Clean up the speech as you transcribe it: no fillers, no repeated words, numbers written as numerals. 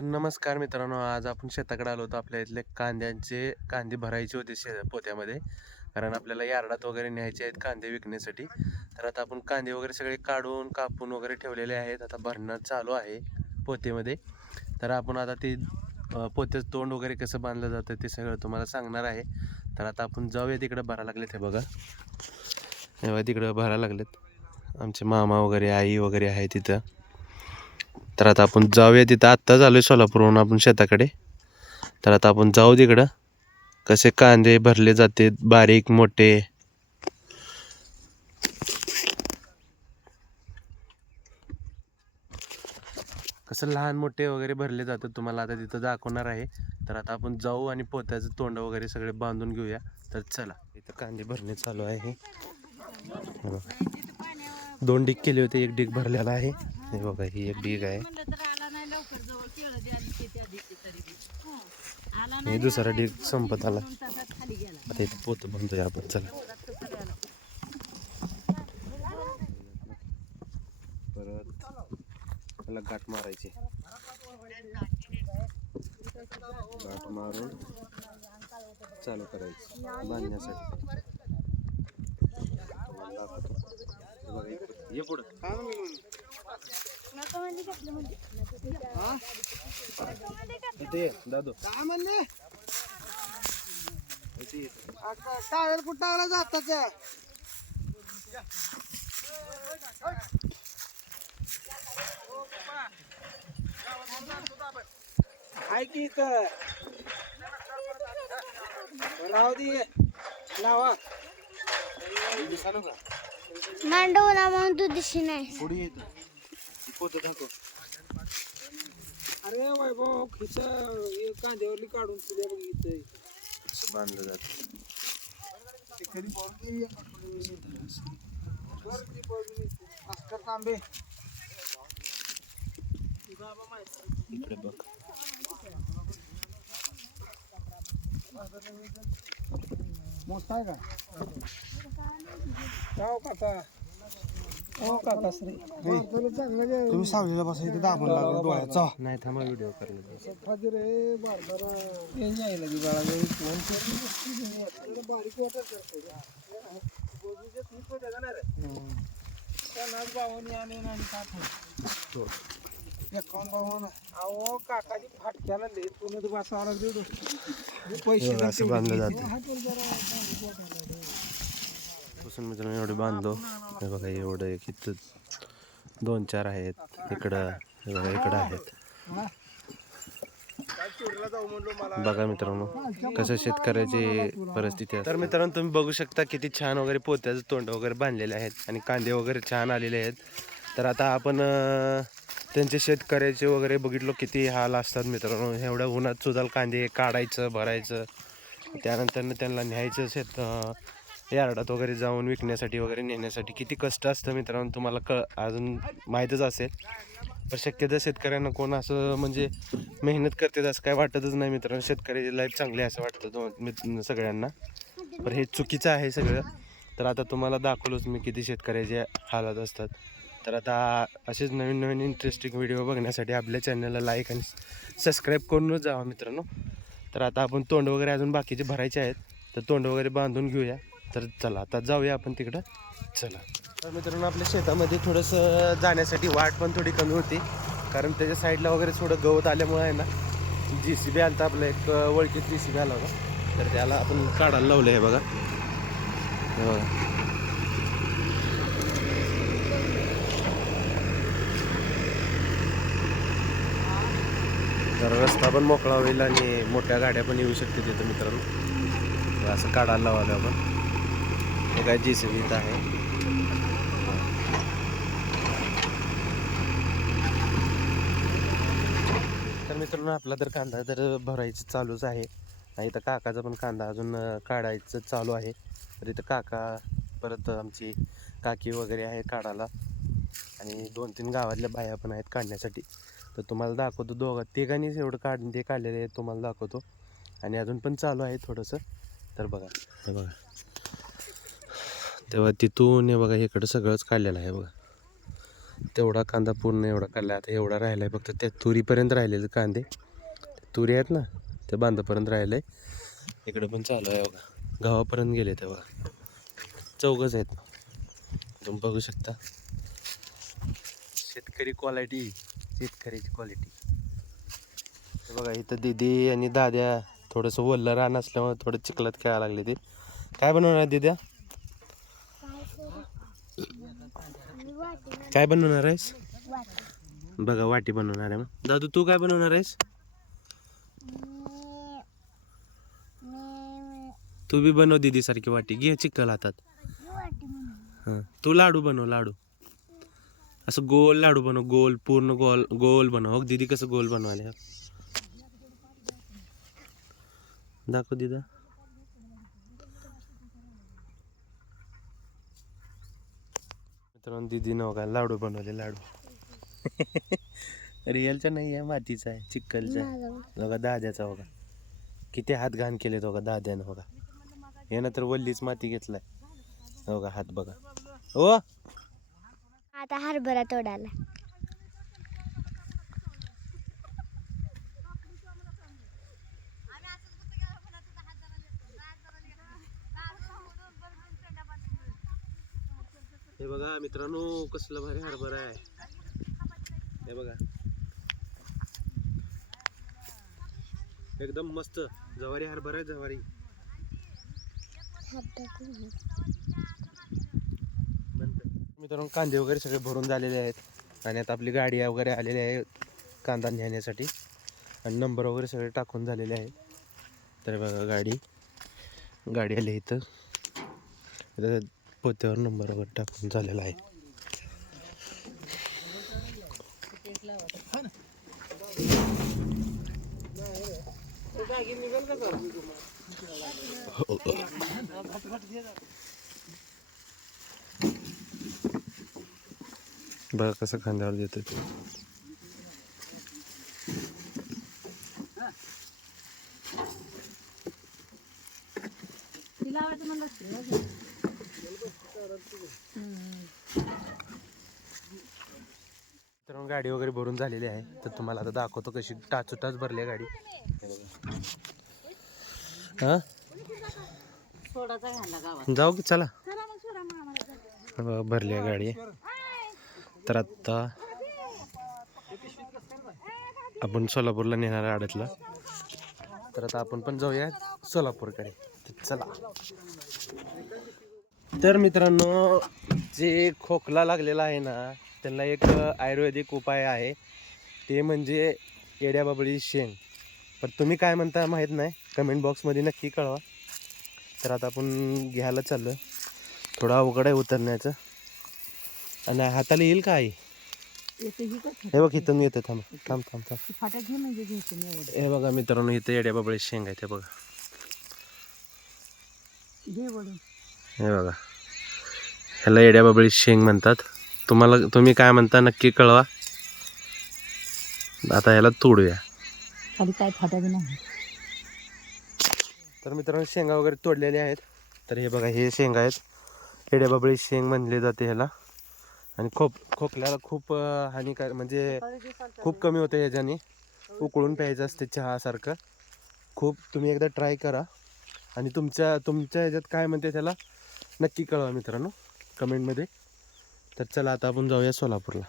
नमस्कार मित्रांनो, आज आपण शेताकडे आलो होतो. आपल्या इथले कांदे भरायचे होते पोत्यामध्ये. कारण आपल्याला यार्डात वगैरे न्यायचे आहेत कांदे विकण्यासाठी. तर आता आपण कांदे वगैरे सगळे काढून कापून वगैरे ठेवलेले आहेत. आता भरणं चालू आहे पोत्यामध्ये. तर आपण आता ते पोत्याचं तोंड वगैरे कसं बांधलं जातं ते सगळं तुम्हाला सांगणार आहे. तर आता आपण जाऊया तिकडं भरायला लागलेत. हे बघा, हे बघा तिकडं भरायला लागलेत. आमचे मामा वगैरे आई वगैरे आहे तिथं. तर आता आपण जाऊया तिथं. आत्ताच आलोय सोलापूरहून आपण शेताकडे. तर आता आपण जाऊ तिकडं. कसे कांदे भरले जाते, बारीक मोठे. कसं लहान मोठे वगैरे भरले जातात तुम्हाला आता तिथं दाखवणार आहे. तर आता आपण जाऊ आणि पोत्याचं तोंड वगैरे सगळे बांधून घेऊया. तर चला, इथं कांदे भरणे चालू आहे. हे बघा, 2 डिग केले होते, 1 डिग भरलेला आहे. हे बघा, ही 1 डिग आहे. हे दुसरा डिग संपत आला. आता इथं पोत बांधूया आपण. चला, परत त्याला गाठ मारायची. गाठ मारून चालू करायची बांधण्यासाठी. ये पुढं. दादू काय म्हणले टायर कुठं टाकला जातात हाय की इथं राहू दे लावा दिसालो का मांडवला म्हणून तू दिशी नाही पुढे येतो पोत टाकू. अरे वैभव खिच कांद्यावरली काढून तुझ्या बघ इथं कसं बांधलं जातं. अस्कर तांबे इकडे बघ. मोठा आहे का जाऊ काका हो काका श्री तुम्ही सावलीला बसा इथे दाबून लागला डोळ्याचा नाही, थांबा, व्हिडिओ करायला. रे बारबारा यायला की बाळा फोन बारीक वाटत अहो काकाची फाटक्याला बसायला पैसे असं बांधलं जातं. पासून मित्रांनो एवढे बांधलो. हे बघा, एवढं एक इथं 2-4 आहेत. इकडं हे बघा, इकडं आहेत. बघा मित्रांनो कसं शेतकऱ्याची परिस्थिती आहे. तर मित्रांनो तुम्ही बघू शकता किती छान वगैरे पोत्याचं तोंड वगैरे बांधलेले आहेत आणि कांदे वगैरे छान आलेले आहेत. तर आता आपण त्यांचे शेतकऱ्याचे वगैरे बघितलो किती हाल असतात मित्रांनो. एवढ्या उन्हात सुद्धा कांदे काढायचं, भरायचं, त्यानंतर त्यांना न्यायचं यार्डात वगैरे जाऊन विकण्यासाठी वगैरे नेण्यासाठी किती कष्ट असतं मित्रांनो. तुम्हाला अजून माहीतच असेल. पण शक्यतो शेतकऱ्यांना कोण असं म्हणजे मेहनत करते असं काय वाटतच नाही मित्रांनो. शेतकऱ्याची लाईफ चांगली आहे असं वाटतं सगळ्यांना. पण हे चुकीचं आहे सगळं. तर आता तुम्हाला दाखवलोच मी किती शेतकऱ्याचे हालात असतात. तर आता असेच नवीन नवीन इंटरेस्टिंग व्हिडिओ बघण्यासाठी आपल्या चॅनलला लाईक आणि सबस्क्राईब करूनच जावा मित्रांनो. तर आता आपण तोंड वगैरे अजून बाकीचे भरायचे आहेत. तर तोंड वगैरे बांधून घेऊया. तर चला आता जाऊया आपण तिकडं. चला. तर मित्रांनो आपल्या शेतामध्ये थोडंसं जाण्यासाठी वाट पण थोडी कमी होती. कारण त्याच्या साईडला वगैरे थोडं गवत आल्यामुळे आहे ना, JCB आला होता, आपलं एक ओळखीत JCB आला होता. तर त्याला आपण काढायला लावलं. हे बघा, हे बघा. तर रस्ता पण मोकळा होईल आणि मोठ्या गाड्या पण येऊ शकते तिथं मित्रांनो. असं काढायला लावलं आपण. हे काय JCB इथं आहे. तर मित्रांनो आपला तर कांदा तर भरायचं चालूच आहे. इथं काकाचा पण कांदा अजून काढायचं चालू आहे. तर इथं काका परत आमची काकी वगैरे आहे काढायला आणि 2-3 गावातल्या बाया पण आहेत काढण्यासाठी. तर तुम्हाला दाखवतो. तिघांनीच एवढं ते काढलेले आहे तुम्हाला दाखवतो. आणि अजून पण चालू आहे थोडंसं. तर बघा, हे बघा, तेव्हा तिथून हे बघा इकडं सगळंच काढलेलं आहे बघा. तेवढा कांदा पूर्ण एवढा काढला. आता एवढा राहिला आहे फक्त त्या तुरीपर्यंत राहिलेले कांदे. तुरी आहेत ना ते बांधापर्यंत राहिले. इकडे पण चालू आहे बघा. गावापर्यंत गेले ते बघा. चौघच आहेत. तुम्ही बघू शकता शेतकरी क्वालिटी, शेतकऱ्याची क्वालिटी. बघा इथं दीदी आणि दाद्या थोडंसं वल्लं रान असल्यामुळे थोडं चिखलात खेळायला लागले. ते काय बनवणार आहे दिद्या? काय बनवणार आहेस? बघा वाटी बनवणार आहे. मग दादू तू काय बनवणार आहेस? तू बी बनव दीदी सारखी वाटी. घे चिखल हातात. हां तू लाडू बनव. लाडू असं गोल लाडू बनव. गोल पूर्ण गोल गोल बनव. हो दीदी कसं गोल बनवायला दाखव दीदा. मित्रांनो दीदीनं बघा लाडू बनवले. लाडू रिअलचा नाही आहे, मातीचा आहे, चिक्कलचा आहे. बघा दाद्याचा बघा किती हात घाण केलेत बघा दाद्यानं. बघा यानं तर वल्लीच माती घेतलाय. बघा हात बघा. हो आता हरभरा तोडायला. हे बघा मित्रांनो कसलं भारी हरभरा आहे. हे बघा एकदम मस्त जवारी हरभरा आहे. जवारी मित्रांनो कांदे वगैरे सगळे भरून झालेले आहेत आणि आता आपली गाडी वगैरे आलेली आहे कांदा नेण्यासाठी आणि नंबर वगैरे सगळे टाकून झालेले आहेत. तर बघा गाडी आली इथं. पोत्यावर नंबर वगैरे टाकून झालेला आहे. बघा कसं खांद्यावर देतो. तर गाडी वगैरे भरून झालेली आहे. तर तुम्हाला आता दाखवतो कशी टाच भरली आहे गाडी. हा जाऊ की चला. भरली आहे गाडी. तर आता आपण सोलापूरला नेणार आहे आडतला. तर आता आपण पण जाऊया सोलापूरकडे. चला. तर मित्रांनो जे खोकला लागलेला आहे ना त्यांना एक आयुर्वेदिक उपाय आहे. ते म्हणजे येड्याबाबळी शेंग. पण तुम्ही काय म्हणता माहीत नाही. कमेंट बॉक्समध्ये नक्की कळवा. तर आता आपण घ्यायला चाललो. थोडा अवघड आहे उतरण्याचं. आणि हाताला येईल का आई? हे बघ इथून येतं. थांब. हे बघा मित्रांनो इथं येड्याबाबळी शेंग आहे. ते बघा. हे बघा ह्याला येड्याबाबळी शेंग म्हणतात. तुम्ही काय म्हणता नक्की कळवा. आता ह्याला तोडूया. काय फाटायचं नाही. तर मित्रांनो शेंगा वगैरे तोडलेले आहेत. तर हे बघा हे शेंग आहेत. येड्याबाबळी शेंग म्हणले जाते ह्याला. आणि खोकल्याला खूप हानिकारक म्हणजे खूप कमी होतं ह्याच्याने. उकळून प्यायचं असते चहासारखं. तुम्ही एकदा ट्राय करा. आणि तुमच्या ह्याच्यात काय म्हणते त्याला नक्की कळवा मित्रांनो कमेंटमध्ये. तर चला आता आपण जाऊया सोलापूरला.